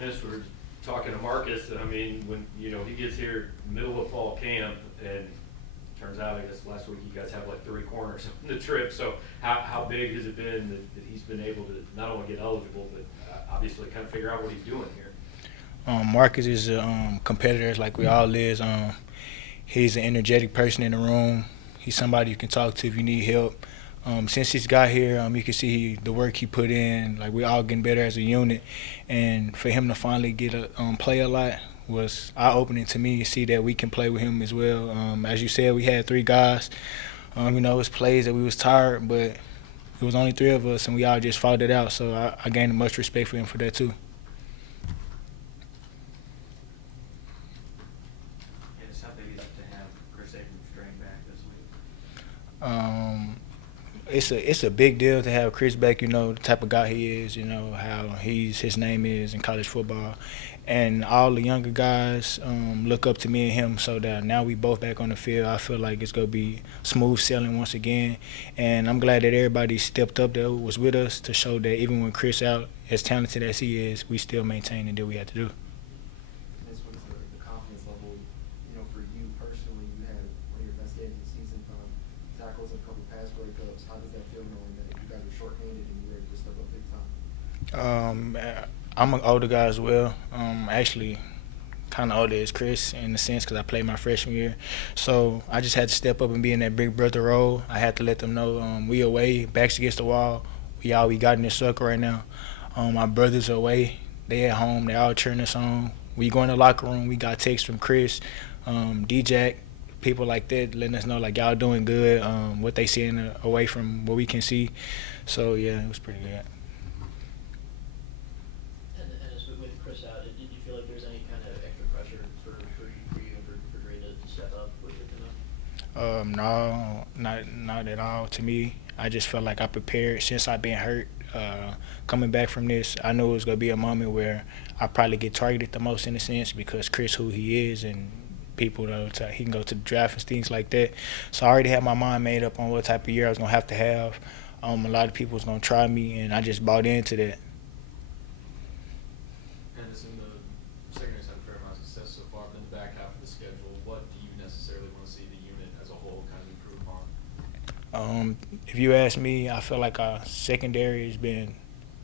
Ennis, we were talking to Marcus, I mean, when, he gets here middle of fall camp, and turns out, I guess, last week you guys have like 3 corners on the trip, so how big has it been that he's been able to not only get eligible, but obviously kind of figure out what he's doing here? Marcus is a competitor like we all is. He's an energetic person in the room. He's somebody you can talk to if you need help. Since he's got here, you can see the work he put in. Like, we're all getting better as a unit, and for him to finally get a play a lot was eye-opening to me. To see that we can play with him as well. As you said, we had 3 guys. It's plays that we was tired, but it was only 3 of us, and we all just fought it out. So I gained much respect for him for that too. It's how big is it to have Chris Abrams back this week? It's a big deal to have Chris back. The type of guy he is. How his name is in college football, and all the younger guys look up to me and him. So that now we both back on the field, I feel like it's gonna be smooth sailing once again. And I'm glad that everybody stepped up that was with us to show that even when Chris out, as talented as he is, we still maintain and do what we had to do. This was the confidence level, for you personally. You had one of your best games of the season from tackles and a couple pass breakups. How does that feel knowing that you guys are shorthanded and you're ready to step up big time? I'm an older guy as well. Actually, kind of older as Chris in a sense because I played my freshman year. So I just had to step up and be in that big brother role. I had to let them know we away, backs against the wall. We got in this circle right now. My brothers are away. They at home. They all cheering us on. We go in the locker room. We got texts from Chris, D-Jack, people like that letting us know like y'all doing good, what they seeing away from what we can see. So yeah, it was pretty good. And as with Chris out, did you feel like there's any kind of extra pressure for you and for Dre to step up with him? No, not at all. To me, I just felt like I prepared since I've been hurt. Coming back from this, I knew it was gonna be a moment where I probably get targeted the most in a sense because Chris, who he is, and people know he can go to the draft and things like that. So I already had my mind made up on what type of year I was gonna have to have. A lot of people was gonna try me, and I just bought into that. And it's in the second half, had a fair amount of success so far, but in the back half of the schedule, what do you necessarily want to see the unit as a whole kind of improve upon? If you ask me, I feel like our secondary has been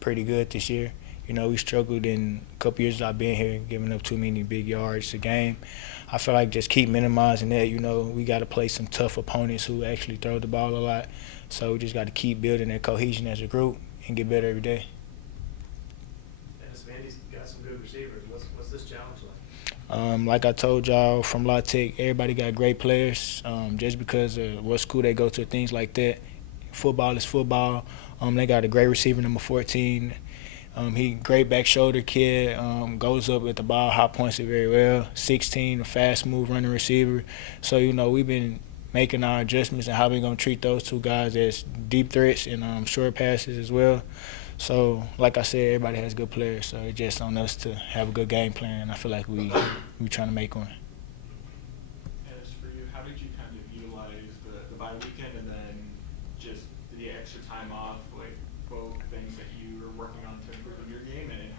pretty good this year. We struggled in a couple years I've been here, giving up too many big yards a game. I feel like just keep minimizing that. We got to play some tough opponents who actually throw the ball a lot. So we just got to keep building that cohesion as a group and get better every day. Ennis, Vandy's got some good receivers. What's this challenge like? Like I told y'all from La Tech, everybody got great players. Just because of what school they go to, things like that. Football is football. They got a great receiver, number 14. He great back shoulder kid, goes up with the ball, hot points it very well. 16, a fast move running receiver. So, we've been making our adjustments and how we're going to treat those 2 guys as deep threats and short passes as well. So, like I said, everybody has good players, so it's just on us to have a good game plan, and I feel like we trying to make one. As for you, how did you kind of utilize the bye weekend and then just the extra time off, like both things that you were working on to improve in your game, and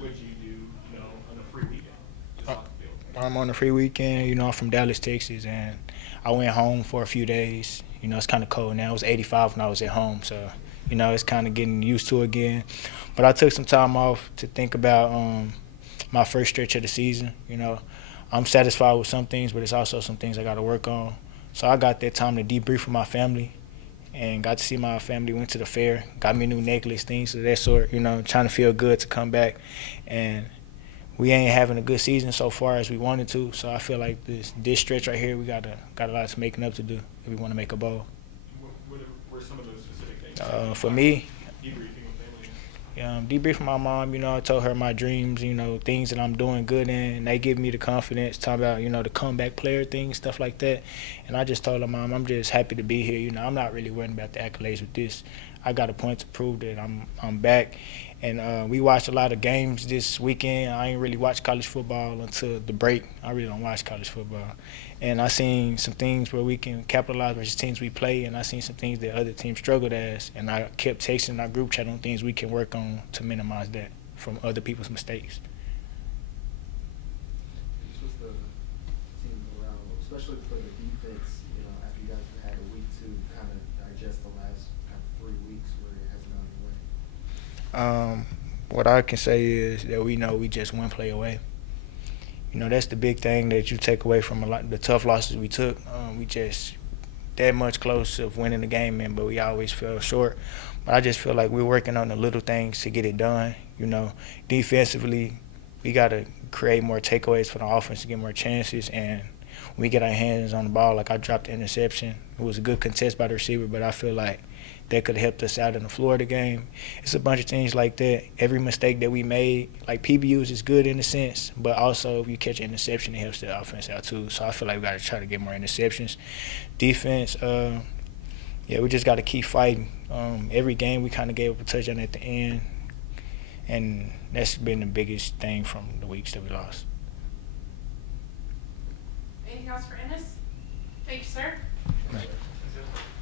what you do, on a free weekend? Just off the field? I'm on a free weekend, I'm from Dallas, Texas, and I went home for a few days. It's kind of cold now. It was 85 when I was at home, so it's kind of getting used to it again. But I took some time off to think about my first stretch of the season. I'm satisfied with some things, but it's also some things I got to work on. So I got that time to debrief with my family and got to see my family, went to the fair, got me a new necklace, things of that sort, trying to feel good to come back. And we ain't having a good season so far as we wanted to, so I feel like this stretch right here, we got a lot of making up to do if we want to make a bowl. What were some of those specific things? For me, Debriefing with family. Debriefing my mom, I told her my dreams, things that I'm doing good in, and they give me the confidence, talking about, the comeback player thing, stuff like that. And I just told her, Mom, I'm just happy to be here. I'm not really worried about the accolades with this. I got a point to prove that I'm back. And we watched a lot of games this weekend. I ain't really watched college football until the break. I really don't watch college football. And I seen some things where we can capitalize versus teams we play, and I seen some things that other teams struggled as. And I kept texting our group chat on things we can work on to minimize that from other people's mistakes. especially for the defense, you know, after you guys have had a week to kind of digest the last kind of 3 weeks where it hasn't gone your way? What I can say is that we know we just one play away. You know, that's the big thing that you take away from a lot the tough losses we took. We just that much close of winning the game, man, but we always fell short. But I just feel like we're working on the little things to get it done. You know, defensively, we got to create more takeaways for the offense to get more chances. And when we get our hands on the ball, like I dropped the interception. It was a good contest by the receiver, but I feel like that could have helped us out in the Florida game. It's a bunch of things like that. Every mistake that we made, like PBUs is good in a sense, but also if you catch an interception, it helps the offense out too. So I feel like we got to try to get more interceptions. Defense, we just got to keep fighting. Every game we kind of gave up a touchdown at the end, and that's been the biggest thing from the weeks that we lost. Anything else for Ennis? Thank you, sir. Right. Is it-